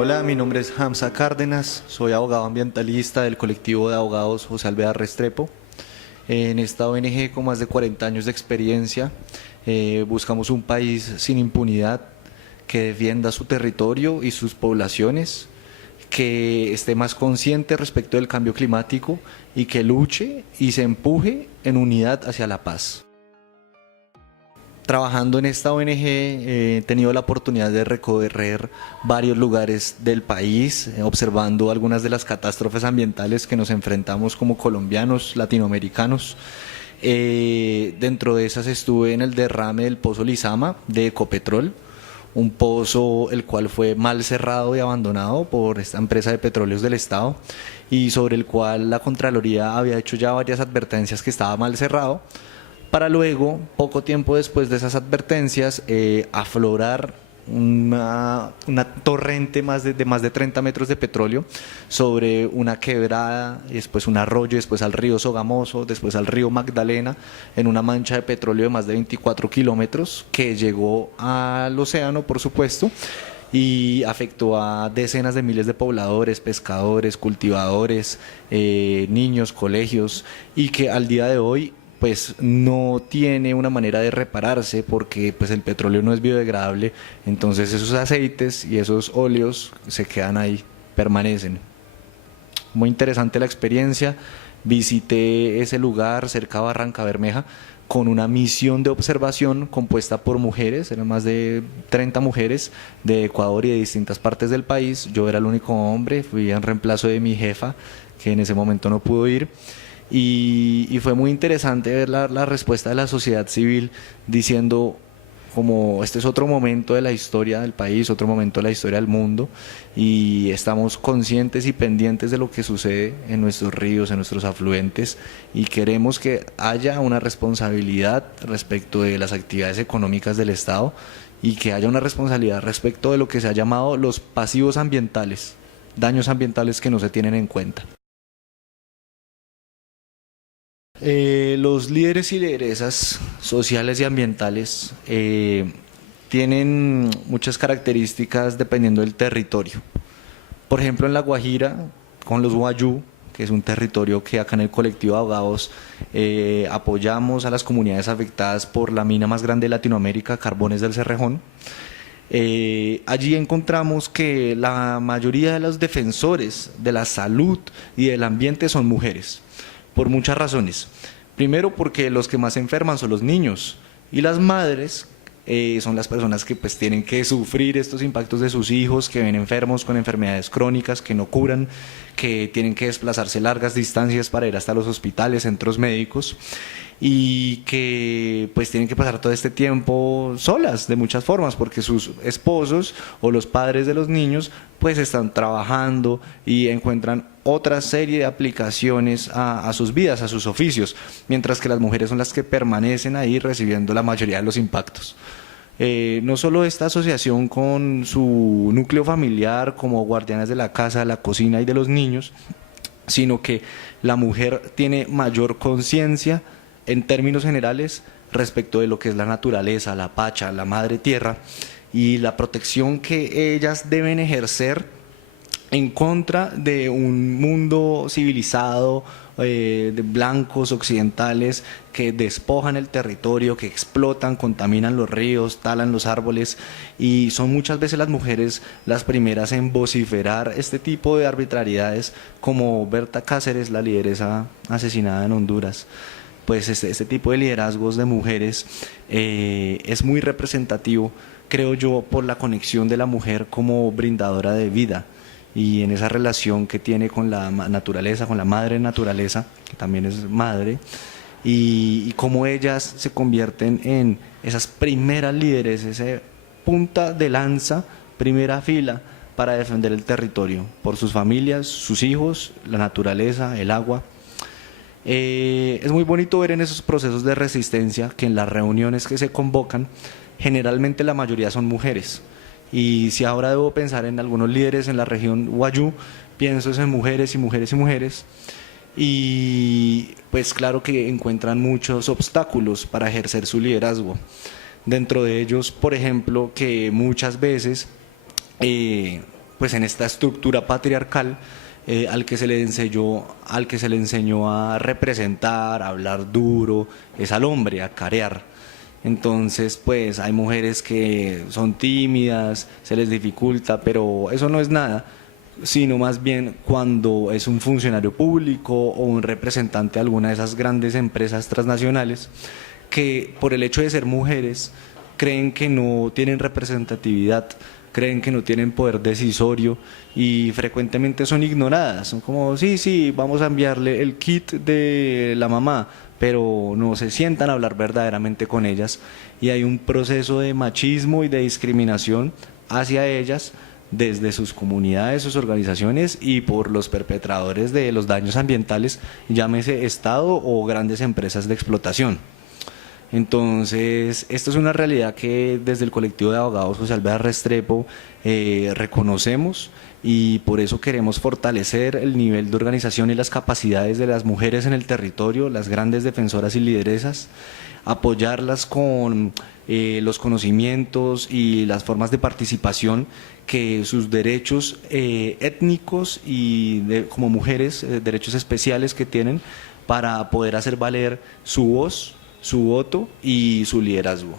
Hola, mi nombre es Hamza Cárdenas, soy abogado ambientalista del colectivo de abogados José Alvear Restrepo. En esta ONG con más de 40 años de experiencia, buscamos un país sin impunidad, que defienda su territorio y sus poblaciones, que esté más consciente respecto del cambio climático y que luche y se empuje en unidad hacia la paz. Trabajando en esta ONG he tenido la oportunidad de recorrer varios lugares del país, observando algunas de las catástrofes ambientales que nos enfrentamos como colombianos, latinoamericanos. Dentro de esas estuve en el derrame del pozo Lizama de Ecopetrol, un pozo el cual fue mal cerrado y abandonado por esta empresa de petróleos del Estado y sobre el cual la Contraloría había hecho ya varias advertencias que estaba mal cerrado, para luego, poco tiempo después de esas advertencias, aflorar una torrente de más de 30 metros de petróleo sobre una quebrada, y después un arroyo, después al río Sogamoso, después al río Magdalena, en una mancha de petróleo de más de 24 kilómetros que llegó al océano, por supuesto, y afectó a decenas de miles de pobladores, pescadores, cultivadores, niños, colegios, y que al día de hoy pues no tiene una manera de repararse porque pues el petróleo no es biodegradable, entonces esos aceites y esos óleos se quedan ahí, permanecen. Muy interesante la experiencia, visité ese lugar cerca de Barranca Bermeja con una misión de observación compuesta por mujeres, eran más de 30 mujeres de Ecuador y de distintas partes del país. Yo era el único hombre, fui en reemplazo de mi jefa, que en ese momento no pudo ir. Y fue muy interesante ver la respuesta de la sociedad civil diciendo como este es otro momento de la historia del país, otro momento de la historia del mundo y estamos conscientes y pendientes de lo que sucede en nuestros ríos, en nuestros afluentes y queremos que haya una responsabilidad respecto de las actividades económicas del Estado y que haya una responsabilidad respecto de lo que se ha llamado los pasivos ambientales, daños ambientales que no se tienen en cuenta. Los líderes y lideresas sociales y ambientales tienen muchas características dependiendo del territorio. Por ejemplo, en La Guajira, con los Wayuu, que es un territorio que acá en el colectivo de abogados apoyamos a las comunidades afectadas por la mina más grande de Latinoamérica, Carbones del Cerrejón. Allí encontramos que la mayoría de los defensores de la salud y del ambiente son mujeres, por muchas razones. Primero porque los que más se enferman son los niños y las madres son las personas que pues tienen que sufrir estos impactos de sus hijos que ven enfermos con enfermedades crónicas que no curan, que tienen que desplazarse largas distancias para ir hasta los hospitales, centros médicos y que pues tienen que pasar todo este tiempo solas de muchas formas porque sus esposos o los padres de los niños pues están trabajando y encuentran otra serie de aplicaciones a sus vidas, a sus oficios, mientras que las mujeres son las que permanecen ahí recibiendo la mayoría de los impactos. No solo esta asociación con su núcleo familiar como guardianas de la casa, de la cocina y de los niños, sino que la mujer tiene mayor conciencia en términos generales respecto de lo que es la naturaleza, la pacha, la madre tierra y la protección que ellas deben ejercer en contra de un mundo civilizado, de blancos occidentales que despojan el territorio, que explotan, contaminan los ríos, talan los árboles y son muchas veces las mujeres las primeras en vociferar este tipo de arbitrariedades como Berta Cáceres, la lideresa asesinada en Honduras. Pues este tipo de liderazgos de mujeres es muy representativo, creo yo, por la conexión de la mujer como brindadora de vida y en esa relación que tiene con la naturaleza, con la madre naturaleza, que también es madre, y cómo ellas se convierten en esas primeras líderes, esa punta de lanza, primera fila para defender el territorio, por sus familias, sus hijos, la naturaleza, el agua. Es muy bonito ver en esos procesos de resistencia que en las reuniones que se convocan, generalmente la mayoría son mujeres. Y si ahora debo pensar en algunos líderes en la región Wayuu, pienso en mujeres y mujeres y mujeres. Y pues claro que encuentran muchos obstáculos para ejercer su liderazgo. Dentro de ellos, por ejemplo, que muchas veces pues en esta estructura patriarcal al que se le enseñó a representar, a hablar duro, es al hombre, a carear. Entonces, pues hay mujeres que son tímidas, se les dificulta, pero eso no es nada, sino más bien cuando es un funcionario público o un representante de alguna de esas grandes empresas transnacionales que por el hecho de ser mujeres creen que no tienen representatividad, creen que no tienen poder decisorio y frecuentemente son ignoradas. Son como, sí, vamos a enviarle el kit de la mamá, pero no se sientan a hablar verdaderamente con ellas y hay un proceso de machismo y de discriminación hacia ellas desde sus comunidades, sus organizaciones y por los perpetradores de los daños ambientales, llámese Estado o grandes empresas de explotación. Entonces, esto es una realidad que desde el colectivo de abogados José Álvarez Restrepo reconocemos y por eso queremos fortalecer el nivel de organización y las capacidades de las mujeres en el territorio, las grandes defensoras y lideresas, apoyarlas con los conocimientos y las formas de participación que sus derechos étnicos y como mujeres, derechos especiales que tienen para poder hacer valer su voz, su voto y su liderazgo.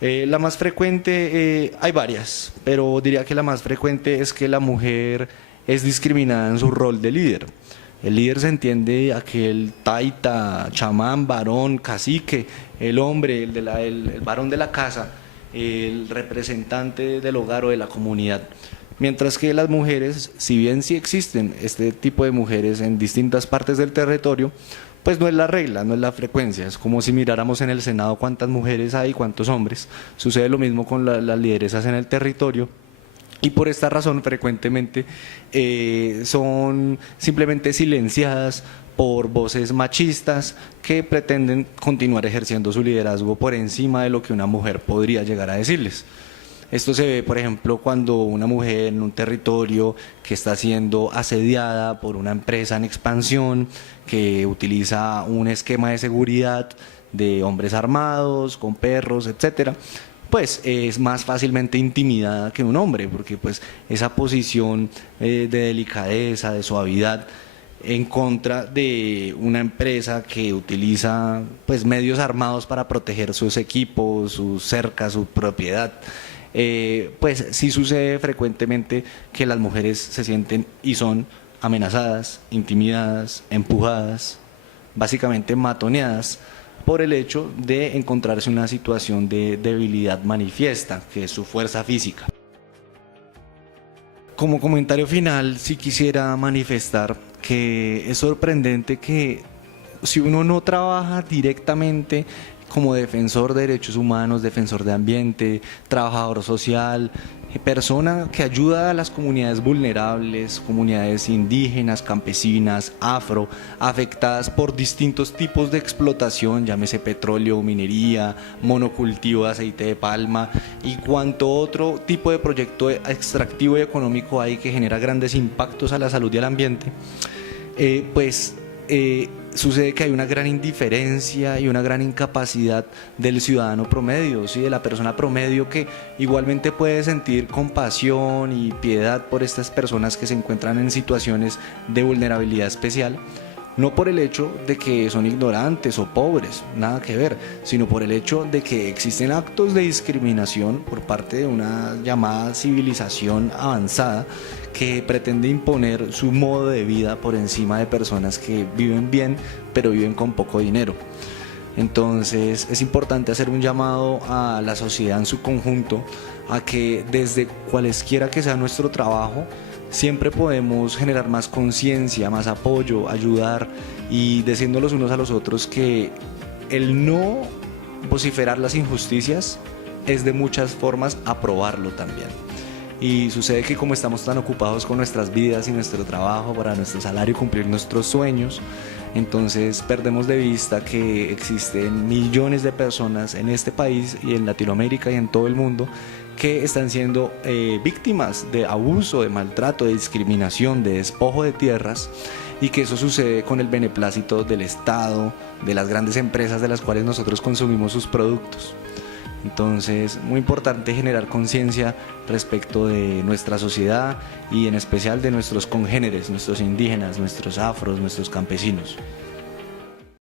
La más frecuente, hay varias, pero diría que la más frecuente es que la mujer es discriminada en su rol de líder. El líder se entiende aquel taita, chamán, varón, cacique, el hombre, el varón de la casa, el representante del hogar o de la comunidad. Mientras que las mujeres, si bien sí existen este tipo de mujeres en distintas partes del territorio, pues no es la regla, no es la frecuencia. Es como si miráramos en el Senado cuántas mujeres hay y cuántos hombres. Sucede lo mismo con las lideresas en el territorio. Y por esta razón frecuentemente son simplemente silenciadas por voces machistas que pretenden continuar ejerciendo su liderazgo por encima de lo que una mujer podría llegar a decirles. Esto se ve, por ejemplo, cuando una mujer en un territorio que está siendo asediada por una empresa en expansión, que utiliza un esquema de seguridad de hombres armados, con perros, etcétera, pues es más fácilmente intimidada que un hombre, porque pues esa posición de delicadeza, de suavidad, en contra de una empresa que utiliza pues medios armados para proteger sus equipos, sus cercas, su propiedad. Pues sí sucede frecuentemente que las mujeres se sienten y son amenazadas, intimidadas, empujadas, básicamente matoneadas por el hecho de encontrarse en una situación de debilidad manifiesta, que es su fuerza física. Como comentario final, sí quisiera manifestar que es sorprendente que si uno no trabaja directamente como defensor de derechos humanos, defensor de ambiente, trabajador social, persona que ayuda a las comunidades vulnerables, comunidades indígenas, campesinas, afro, afectadas por distintos tipos de explotación, llámese petróleo, minería, monocultivo de aceite de palma y cuanto otro tipo de proyecto extractivo y económico hay que genera grandes impactos a la salud y al ambiente, sucede que hay una gran indiferencia y una gran incapacidad del ciudadano promedio, ¿sí? De la persona promedio que igualmente puede sentir compasión y piedad por estas personas que se encuentran en situaciones de vulnerabilidad especial, no por el hecho de que son ignorantes o pobres, nada que ver, sino por el hecho de que existen actos de discriminación por parte de una llamada civilización avanzada que pretende imponer su modo de vida por encima de personas que viven bien, pero viven con poco dinero. Entonces es importante hacer un llamado a la sociedad en su conjunto a que desde cualesquiera que sea nuestro trabajo, siempre podemos generar más conciencia, más apoyo, ayudar y diciendo los unos a los otros que el no vociferar las injusticias es de muchas formas aprobarlo también. Y sucede que como estamos tan ocupados con nuestras vidas y nuestro trabajo para nuestro salario y cumplir nuestros sueños, entonces perdemos de vista que existen millones de personas en este país y en Latinoamérica y en todo el mundo que están siendo víctimas de abuso, de maltrato, de discriminación, de despojo de tierras y que eso sucede con el beneplácito del Estado, de las grandes empresas de las cuales nosotros consumimos sus productos. Entonces, muy importante generar conciencia respecto de nuestra sociedad y en especial de nuestros congéneres, nuestros indígenas, nuestros afros, nuestros campesinos.